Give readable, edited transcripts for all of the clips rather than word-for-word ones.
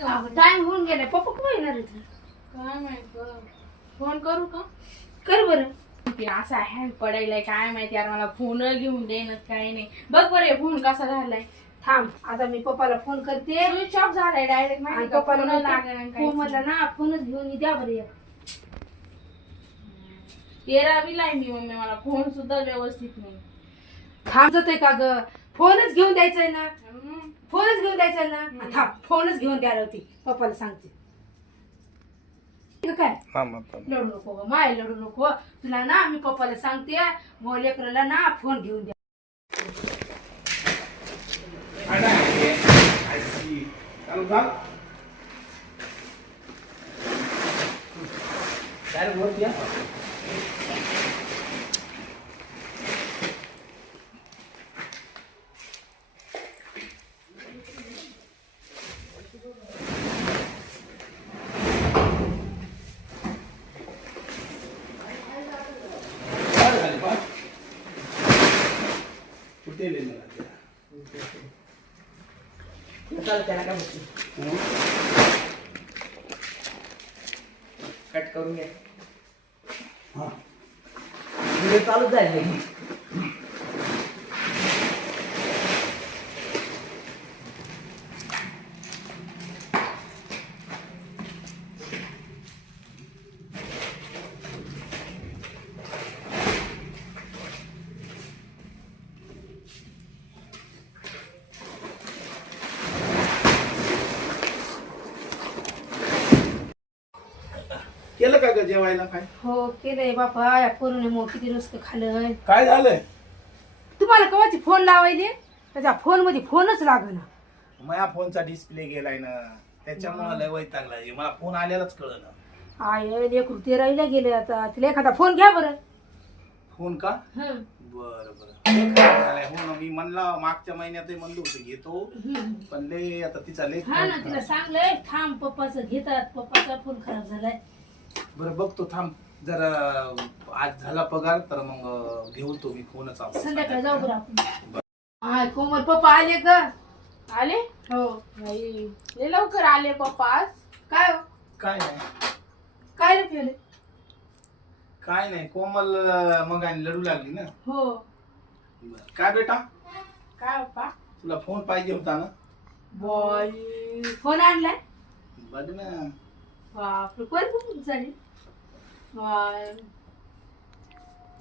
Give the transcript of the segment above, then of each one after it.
Time होऊन गेलाय. पप्पा कुठे येणार आहेत? काय माहित ग. फोन करू का? कर बरं. ते असा हँग पडायलाय काय माहिती यार. मला फोन घेऊन देणं काही नाही. बघ बरं फोन कसा झालाय. थांब आता मी पप्पाला फोन करते. स्विच ऑफ झालाय डायरेक्ट. आणि माहिती पप्पाला लागणार मला ना फोनच घेऊन द्या बरं एक. 13वीला आहे मी मम्मी. मला फोन सुद्धा व्यवस्थित नाही. थांब जातोय का ग? फोनच घेऊन द्यायचंय ना. फोनच घेऊन द्यायचंय ना. थांब फोनच घेऊन द्यायला होती. पप्पाला सांगते काय. लढू नको ग माय, लढू नको. तुला ना मी पप्पाला सांगते मग लेकराला ना फोन घेऊन द्या. कट करून घ्या. चालूच जाईल. केलं का ग जेवायला? काय हो केलंय बापा. या पोरीने मग किती नुसतं खाल्लंय. काय झालंय? तुम्हाला कवाची फोन लावायले त्याच्या फोन मध्ये फोनच लागना. माझ्या फोनचा डिस्प्ले गेलाय ना, त्याच्यामुळे लय वैताग लागली. मला फोन आलेलाच कळलं. आय लेकरू 13वीला गेले आता. तिला एखादा फोन घ्या बरं. फोन का? हं. बरं बरं. हो ना, मी म्हणला मागच्या महिन्यातही म्हणलो होतो घेतो, पण लय आता तिचा लेख. हा ना तिला सांगलंय थांब पप्पाचं घेतात. पप्पाचा फोन खराब झालाय. बरं बघतो थांब जरा. आज झाला पगार तर मग घेऊ तो मी फोनच. संध्याकाळी जाऊ बरं आपण. हाय कोमल पप्पा आले का? आले हो. नाही लय लवकर आले पप्पा आज. काय हो? काय नाही काय रे पिवले? काय नाही. कोमल मग आणि लढू लागली ना. हो. बरं. काय बेटा काय पप्पा? तुला फोन पाहिजे होता ना? बॉय फोन आणलाय. बघ ना. बापरे कोण झाली.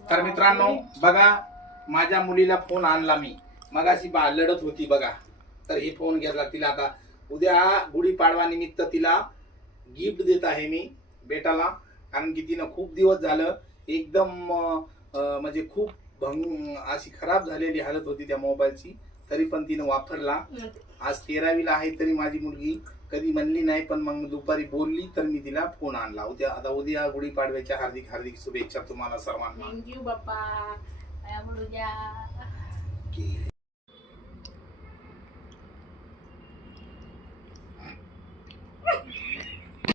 तर मित्रांनो बघा, माझ्या मुलीला फोन आणला मी. मगाशी लढत होती बघा, तर हे फोन घेतला तिला. आता उद्या गुढीपाडवा निमित्त तिला गिफ्ट देत आहे मी बेटाला. कारण की तिनं खूप दिवस झालं एकदम म्हणजे खूप अशी खराब झालेली हालत होती त्या मोबाईलची. तरी पण तिनं वापरला. आज 13वीला आहे तरी माझी मुलगी कधी म्हणली नाही, पण मग दुपारी बोलली तर मी तिला फोन आणला. उद्या गुढीपाडव्याच्या हार्दिक हार्दिक शुभेच्छा तुम्हाला सर्वांना. थँक्यू बाप्पा.